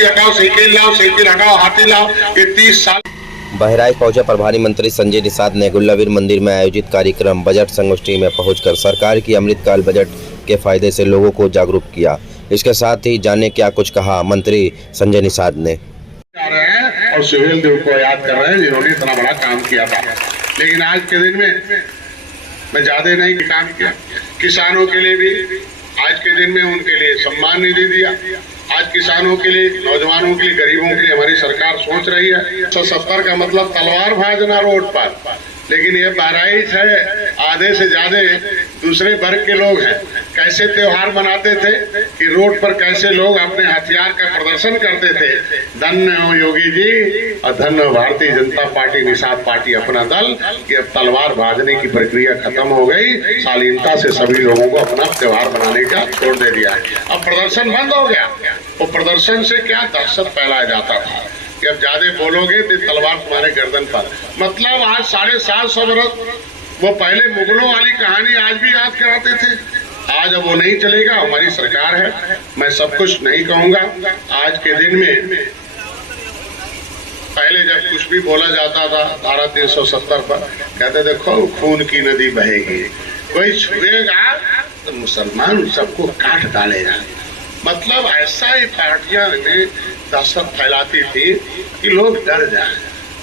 हाथी हटाओ साइकिल हटाओ हाथी लाओ, ये 30 साल। बहराइच पहुंचे प्रभारी मंत्री संजय निषाद ने गुल्लावीर मंदिर में आयोजित कार्यक्रम बजट संगोष्ठी में पहुंचकर सरकार की अमृतकाल बजट के फायदे से लोगों को जागरूक किया। इसके साथ ही जाने क्या कुछ कहा मंत्री संजय निषाद ने। और सुहेल देव को याद कर रहे हैं जिन्होंने इतना बड़ा काम किया था, लेकिन आज के दिन में मैं ज्यादा नहीं काम किया। किसानों के लिए भी आज के दिन में उनके लिए सम्मान निधि दिया। आज किसानों के लिए, नौजवानों के लिए, गरीबों के लिए हमारी सरकार सोच रही है। 170 का मतलब तलवार भाजना रोड पर, लेकिन ये बहराइच है, आधे से ज्यादा दूसरे वर्ग के लोग हैं। कैसे त्योहार मनाते थे कि रोड पर कैसे लोग अपने हथियार का प्रदर्शन करते थे। धन्य हो योगी जी और धन्य भारतीय जनता पार्टी निषाद पार्टी अपना दल कि अब तलवार भाजने की प्रक्रिया खत्म हो गई। शालीनता से सभी लोगों को अपना त्योहार मनाने का छोड़ दे दिया। अब प्रदर्शन बंद हो गया। वो प्रदर्शन से क्या दहशत फैलाया जाता था कि अब ज्यादा बोलोगे तो तलवार तुम्हारे गर्दन पर। मतलब आज 750 बरस वो पहले मुगलों वाली कहानी आज भी याद कराते थे। आज अब वो नहीं चलेगा। हमारी सरकार है, मैं सब कुछ नहीं कहूंगा। आज के दिन में पहले जब कुछ भी बोला जाता था धारा 370 पर कहते देखो खून की नदी बहेगी, कोई छुएगा तो मुसलमान सबको काट डालेगा। मतलब ऐसा ही पार्टियां ने दहशत फैलाती थी कि लोग डर जाए।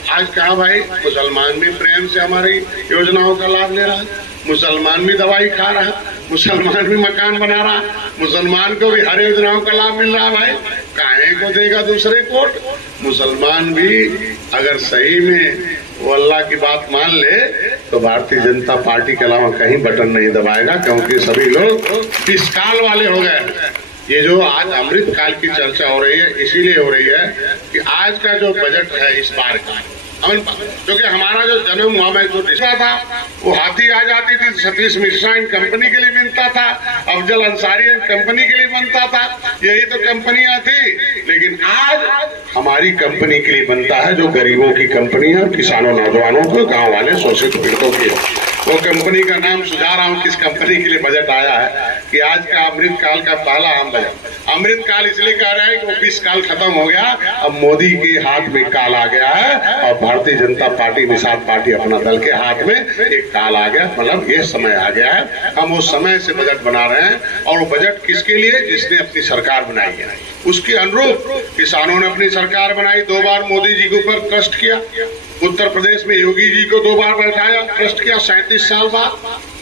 आज कहा भाई मुसलमान भी प्रेम से हमारी योजनाओं का लाभ ले रहा है, मुसलमान भी दवाई खा रहा है, मुसलमान भी मकान बना रहा, मुसलमान को भी हर योजनाओं का लाभ मिल रहा। भाई काहे को देगा दूसरे कोट। मुसलमान भी अगर सही में वो अल्लाह की बात मान ले तो भारतीय जनता पार्टी के अलावा कहीं बटन नहीं दबाएगा, क्योंकि सभी लोग 20 काल वाले हो गए। ये जो आज अमृत काल की चर्चा हो रही है इसीलिए हो रही है कि आज का जो बजट है इस बार का, क्योंकि हमारा जो जन्म हुआ मैं जो रिश्ता था वो हाथी आ जाती थी, सतीश मिश्रा एंड कंपनी के लिए बनता था, अफजल अंसारी एंड कंपनी के लिए बनता था, यही तो कंपनियां थी। लेकिन आज हमारी कंपनी के लिए बनता है जो गरीबों की कंपनी है, किसानों, नौजवानों को, गांव वाले, शोषित पीड़ितों की। वो कंपनी का नाम सुझा रहा हूँ किस कंपनी के लिए बजट आया है कि आज का अमृत काल का पहला आम बजट। अमृत काल इसलिए कह रहा है कि वो 20 काल खत्म हो गया, अब मोदी के हाथ में काल आ गया है और भारतीय जनता पार्टी निषाद पार्टी अपना दल के हाथ में एक काल आ गया। मतलब ये समय आ गया है, हम उस समय से बजट बना रहे हैं। और वो बजट किसके लिए? जिसने अपनी सरकार बनाई है उसके अनुरूप किसानों ने अपनी सरकार बनाई। 2 बार मोदी जी के ऊपर ट्रस्ट किया। उत्तर प्रदेश में योगी जी को 2 बार बैठाया, ट्रस्ट किया 37 साल बाद।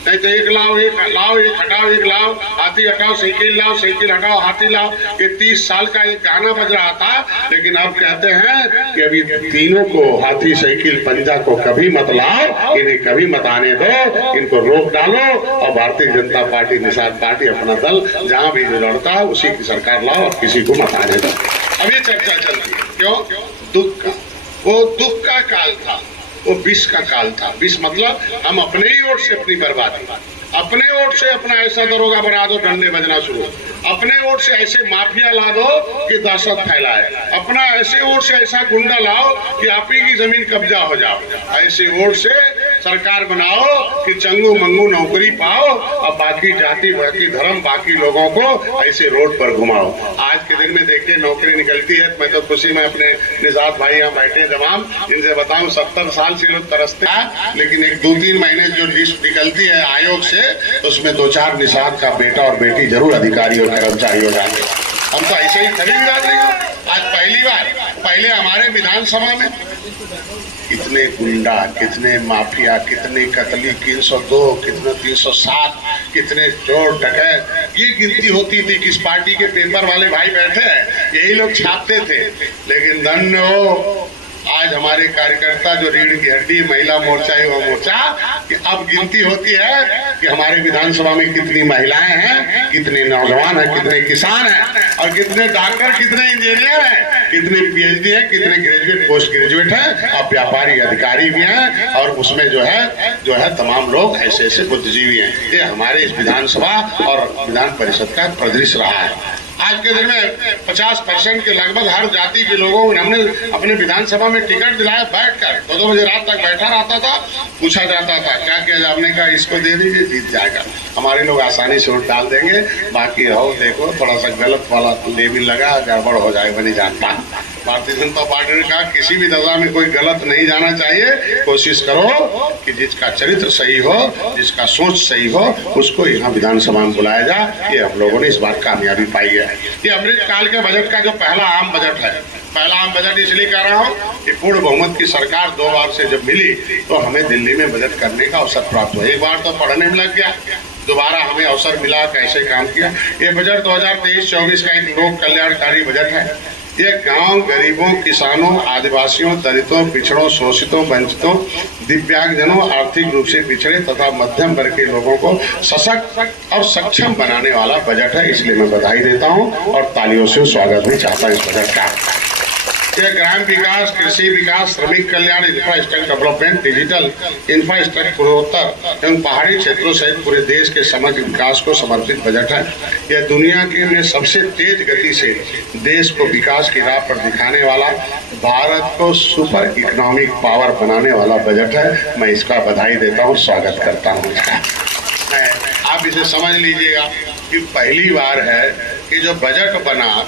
नहीं तो एक लाओ एक हटाओ, एक लाओ हाथी हटाओ साइकिल हटाओ हाथी लाओ, ये 30 साल का एक गाना बज रहा था। लेकिन अब कहते हैं कि अभी तीनों को, हाथी साइकिल पंजा को कभी मत लाओ, इन्हें कभी मत आने दो, इनको रोक डालो और भारतीय जनता पार्टी निषाद पार्टी अपना दल जहां भी लड़ता है उसी की सरकार लाओ और किसी को मत आने दो। अभी चर्चा चलती है क्यों? दुख का, वो दुख का काल था, वो विष का काल था। विष मतलब हम अपने ही ओर से अपनी बर्बादी, अपने ओर से अपना ऐसा दरोगा बना दो डंडे बजना शुरू, अपने ओर से ऐसे माफिया ला दो कि दहशत फैलाए, अपना ऐसे ओर से ऐसा गुंडा लाओ कि आप ही की जमीन कब्जा हो जाओ, ऐसे ओर से सरकार बनाओ कि चंगू मंगू नौकरी पाओ और बाकी जाति बाकी धर्म बाकी लोगों को ऐसे रोड पर घुमाओ। आज के दिन में देखिए नौकरी निकलती है, मैं तो खुशी में अपने निषाद भाई यहाँ बैठे तमाम, इनसे बताऊं 70 साल से लोग तरसते हैं, लेकिन एक 2-3 महीने जो लिस्ट निकलती है आयोग से उसमें 2-4 निषाद का बेटा और बेटी जरूर अधिकारी और कर्मचारी हो जाते हैं। हम तो ऐसे ही खरीद रहे हैं। आज पहली बार, पहले हमारे विधानसभा में कितने गुंडा, कितने माफिया, कितने कतली, 302, कितने 307, कितने चोर डकैत, ये गिनती होती थी। किस पार्टी के पेपर वाले भाई बैठे हैं यही लोग छापते थे। लेकिन धन्य हो आज हमारे कार्यकर्ता जो रीढ़ की हड्डी, महिला मोर्चा युवा मोर्चा, कि अब गिनती होती है कि हमारे विधानसभा में कितनी महिलाएं हैं, कितने नौजवान हैं, कितने किसान हैं और कितने डॉक्टर, कितने इंजीनियर हैं, कितने पीएचडी हैं, कितने ग्रेजुएट, पोस्ट ग्रेजुएट हैं और व्यापारी अधिकारी भी हैं। और उसमें जो है तमाम लोग ऐसे ऐसे बुद्धिजीवी हैं। ये हमारे इस विधानसभा और विधान परिषद का परिदृश्य रहा है। आज के दिन में 50% के लगभग हर जाति के लोगों को हमने अपने विधानसभा में टिकट दिलाया, बैठकर 2 बजे रात तक बैठा रहता था, पूछा जाता था क्या किया जाए, हमने कहा इसको दे दीजिए, जीत जाएगा। हमारे लोग आसानी से वोट डाल देंगे, बाकी हो देखो थोड़ा सा गलत वाला लेबिल लगा, गड़बड़ हो जाएगा, नहीं जानता। भारतीय जनता पार्टी ने कहा किसी भी दशा में कोई गलत नहीं जाना चाहिए, कोशिश करो कि जिसका चरित्र सही हो, जिसका सोच सही हो, उसको यहाँ विधानसभा में बुलाया जाए। ये हम लोगों ने इस बार कामयाबी पाई है। ये अमृत काल के बजट का जो पहला आम बजट है, पहला आम बजट इसलिए कह रहा हूँ कि पूर्ण बहुमत की सरकार 2 बार से जब मिली तो हमें दिल्ली में बजट करने का अवसर प्राप्त हुआ। एक बार तो पढ़ने में लग गया, दोबारा हमें अवसर मिला कैसे काम किया। ये बजट 2023-24 का एक लोक कल्याणकारी बजट है। ये गांव, गरीबों, किसानों, आदिवासियों, दलितों, पिछड़ों, शोषितों, वंचितों, दिव्यांगजनों, आर्थिक रूप से पिछड़े तथा मध्यम वर्ग के लोगों को सशक्त और सक्षम बनाने वाला बजट है। इसलिए मैं बधाई देता हूं और तालियों से स्वागत भी चाहता हूं इस बजट का। यह ग्राम विकास, कृषि विकास, श्रमिक कल्याण, इंफ्रास्ट्रक्चर डेवलपमेंट, डिजिटल इंफ्रास्ट्रक्चर, पूर्वोत्तर एवं पहाड़ी क्षेत्रों सहित पूरे देश के समग्र विकास को समर्पित बजट है। यह दुनिया के में सबसे तेज गति से देश को विकास की राह पर दिखाने वाला, भारत को सुपर इकोनॉमिक पावर बनाने वाला बजट है। मैं इसका बधाई देता हूँ, स्वागत करता हूँ इसका। आप इसे समझ लीजिएगा कि पहली बार है कि जो बजट बना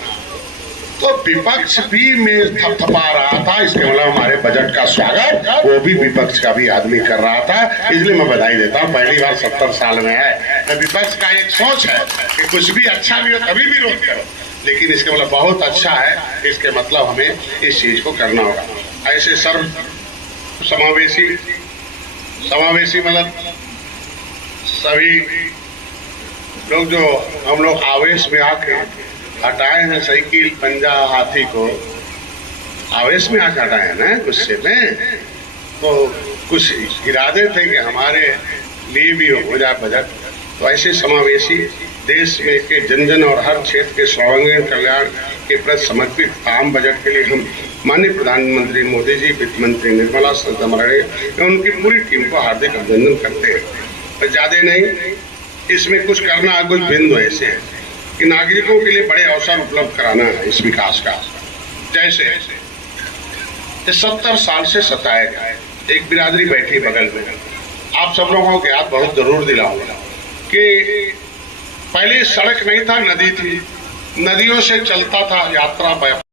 तो विपक्ष भी में थपथपा रहा था, इसके मतलब हमारे बजट का स्वागत वो भी विपक्ष का भी आदमी कर रहा था। इसलिए मैं बधाई देता हूँ, पहली बार 70 साल में है। तो विपक्ष का एक सोच है कि कुछ भी अच्छा भी हो तभी विरोध करो, लेकिन इसके मतलब बहुत अच्छा है, इसके मतलब हमें इस चीज को करना होगा। ऐसे सर्व समावेशी मतलब सभी लोग जो हम लोग आवेश में आके हटाए हैं साइकिल, पंजा, हाथी को आवेश में आकर हटाए हैं ना, गुस्से में, तो कुछ इरादे थे कि हमारे लिए भी हो जाए बजट। तो ऐसे समावेशी देश में के जन जन और हर क्षेत्र के सर्वांगीण कल्याण के प्रति समर्पित आम बजट के लिए हम माननीय प्रधानमंत्री मोदी जी, वित्त मंत्री निर्मला सीतारमण एवं उनकी पूरी टीम को हार्दिक अभिनंदन करते हैं। पर ज्यादा नहीं, इसमें कुछ करना, कुछ बिंदु ऐसे है कि नागरिकों के लिए बड़े अवसर उपलब्ध कराना है इस विकास का। जैसे 70 साल से सताया गया एक बिरादरी बैठी बगल में, आप सब लोगों को याद बहुत जरूर दिलाऊंगा कि पहले सड़क नहीं था, नदी थी, नदियों से चलता था यात्रा